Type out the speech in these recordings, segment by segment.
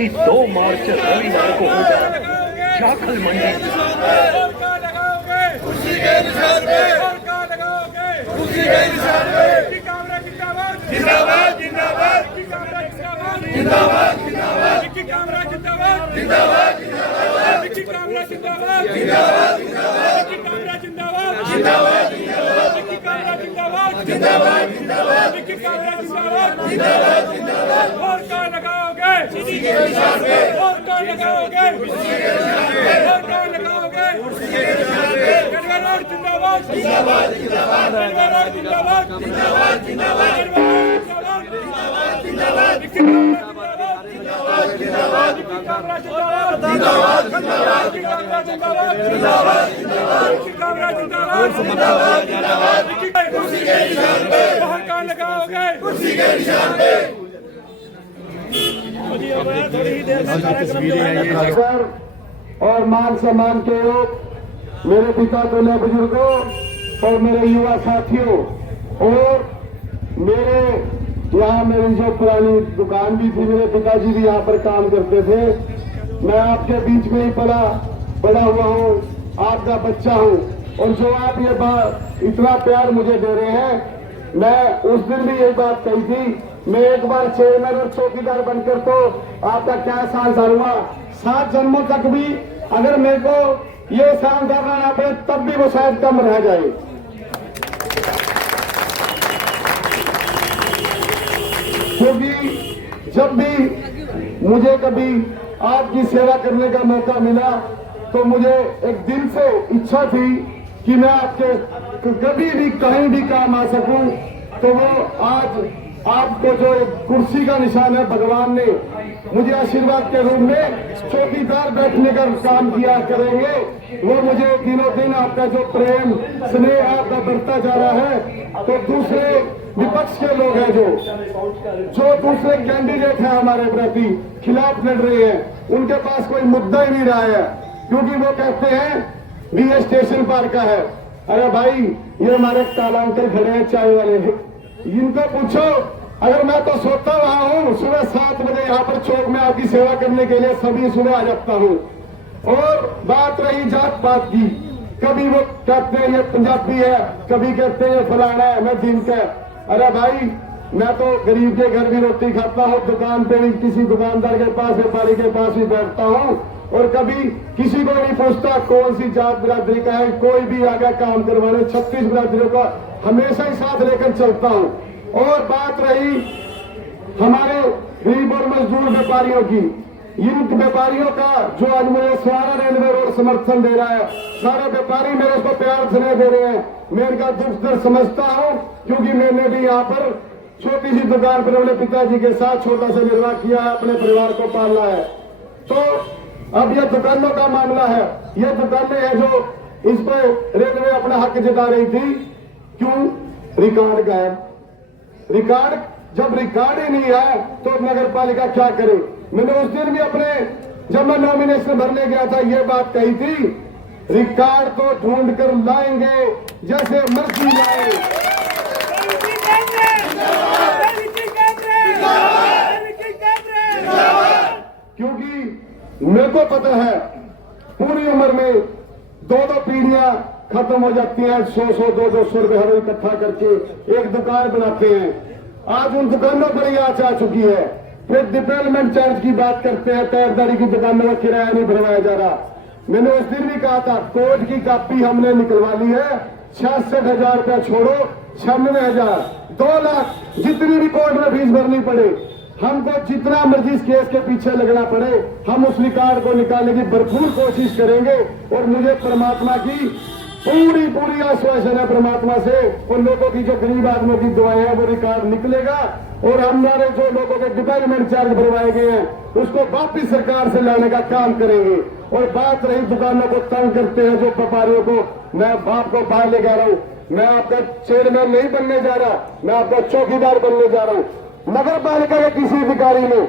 कि 2 मार्च रविवार को होगा जाखल मंडी। और मान सम्मान के योग मेरे पिता तुल्य बुजुर्गों और मेरे युवा साथियों और मेरे यहाँ मेरी जो पुरानी दुकान भी थी, मेरे पिताजी भी यहाँ पर काम करते थे। मैं आपके बीच में ही पला बड़ा हुआ हूँ, आपका बच्चा हूँ, और जो आप ये बात इतना प्यार मुझे दे रहे हैं, मैं उस दिन भी ये बात कही थी। मैं एक बार चेयरमैन और चौकीदार बनकर तो आपका क्या एहसान हुआ, 7 जन्मों तक भी अगर मेरे को ये एहसान करना ना पड़े तब भी वो शायद कम रह जाए। क्योंकि जब भी मुझे कभी आपकी सेवा करने का मौका मिला तो मुझे एक दिल से इच्छा थी कि मैं आपके कभी भी कहीं भी काम आ सकूं। तो वो आज आपको जो कुर्सी का निशान है, भगवान ने मुझे आशीर्वाद के रूप में चौकीदार बैठने का काम किया करेंगे। वो मुझे दिनों दिन आपका जो प्रेम स्नेह आपका बढ़ता जा रहा है। तो दूसरे विपक्ष के लोग हैं जो दूसरे कैंडिडेट हैं हमारे प्रति खिलाफ लड़ रहे हैं, उनके पास कोई मुद्दा ही नहीं रहा है, क्योंकि वो कहते हैं भी ये स्टेशन पार का है। अरे भाई, ये हमारे काला अंकल खड़े हैं चाय वाले, इनको पूछो। अगर मैं तो सोता रहा हूँ, सुबह 7 बजे यहाँ पर चौक में आपकी सेवा करने के लिए सभी सुबह आ जाता हूँ। और बात रही जात पात की, कभी वो कहते हैं ये पंजाबी है, कभी कहते हैं ये फलाना है, मैं दिन का। अरे भाई, मैं तो गरीब के घर भी रोटी खाता हूँ, दुकान पे भी किसी दुकानदार के पास, व्यापारी के पास भी बैठता हूँ, और कभी किसी को नहीं पूछता कौन सी जात बिरादरी का है। कोई भी आगे काम करवाने 36 बिरादरियों का हमेशा ही साथ लेकर चलता हूँ। और बात रही हमारे गरीब और मजदूर व्यापारियों की, इन व्यापारियों का जो आज मुझे सारा रेलवे रोड समर्थन दे रहा है, सारे व्यापारी मेरे को प्यार स्नेह दे रहे हैं। मैं इनका दुख दर्द समझता हूँ, क्योंकि मैंने भी यहाँ पर छोटी सी दुकान पर अपने पिताजी के साथ छोटा सा निर्वाह किया है, अपने परिवार को पालना है। तो अब ये दुकानों का मामला है, ये दुकानें हैं जो इस पर रेलवे अपना हक जता रही थी। क्यों? रिकॉर्ड गायब। रिकॉर्ड, जब रिकॉर्ड ही नहीं है तो नगर पालिका क्या करे। मैंने उस दिन भी अपने, जब मैं नॉमिनेशन भरने गया था, ये बात कही थी, रिकॉर्ड तो ढूंढ कर लाएंगे, जैसे मर्जी लाए। क्योंकि मेरे को पता है पूरी उम्र में 2-2 पीढ़ियां खत्म हो जाती हैं, 100-100, 200 रुपए हर इकट्ठा करके एक दुकान बनाते हैं। आज उन दुकानों पर ही आँच आ चुकी है। फिर डिवेलपमेंट चार्ज की बात करते हैं, तैयारदारी की दुकानों का किराया नहीं भरवाया जा रहा। मैंने उस दिन भी कहा था, कोर्ट की कॉपी हमने निकलवा ली है, 66,000 रुपया छोड़ो, 96,000, 2 लाख, जितनी भी कोर्ट में फीस भरनी पड़े, हमको जितना मर्जी इस केस के पीछे लगना पड़े, हम उस रिकॉर्ड को निकालने की भरपूर कोशिश करेंगे। और मुझे परमात्मा की पूरी आश्वासन है परमात्मा से, उन लोगों की जो गरीब आदमियों की दुआएं हैं, वो रिकॉर्ड निकलेगा। और हमारे जो लोगों के डिवेलपमेंट चार्ज भरवाए गए हैं, उसको वापिस सरकार से लाने का काम करेंगे। और बात रही दुकानों को तंग करते हैं जो व्यापारियों को, मैं बाप को बाहर ले जा रहा हूँ। मैं आपका चेयरमैन नहीं बनने जा रहा, मैं आपका चौकीदार बनने जा रहा हूँ। नगर पालिका के किसी अधिकारी ने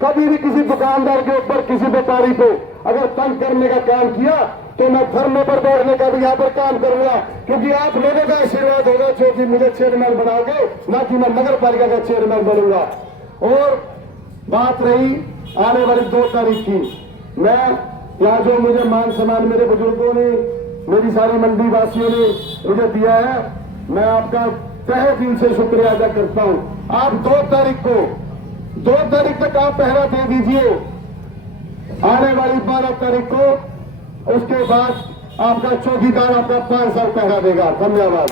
कभी भी किसी दुकानदार के ऊपर, किसी व्यापारी को अगर तंग करने का काम किया तो मैं धरने पर बैठने का भी यहाँ पर काम करूंगा, क्योंकि आप लोगों का आशीर्वाद होगा जो कि मुझे चेयरमैन बनाओगे, ना कि मैं नगर पालिका का चेयरमैन बनूंगा। और बात रही आने वाली 2 तारीख की। मैं यहाँ जो मुझे मान सम्मान मेरे बुजुर्गों ने, मेरी सारी मंडी वासियों ने मुझे दिया है, मैं आपका तहे दिल से शुक्रिया अदा करता हूं। आप 2 तारीख तक आप पहरा दे दीजिए, आने वाली 12 तारीख को उसके बाद आपका चौकीदार आपका 5 साल पहरा देगा। धन्यवाद।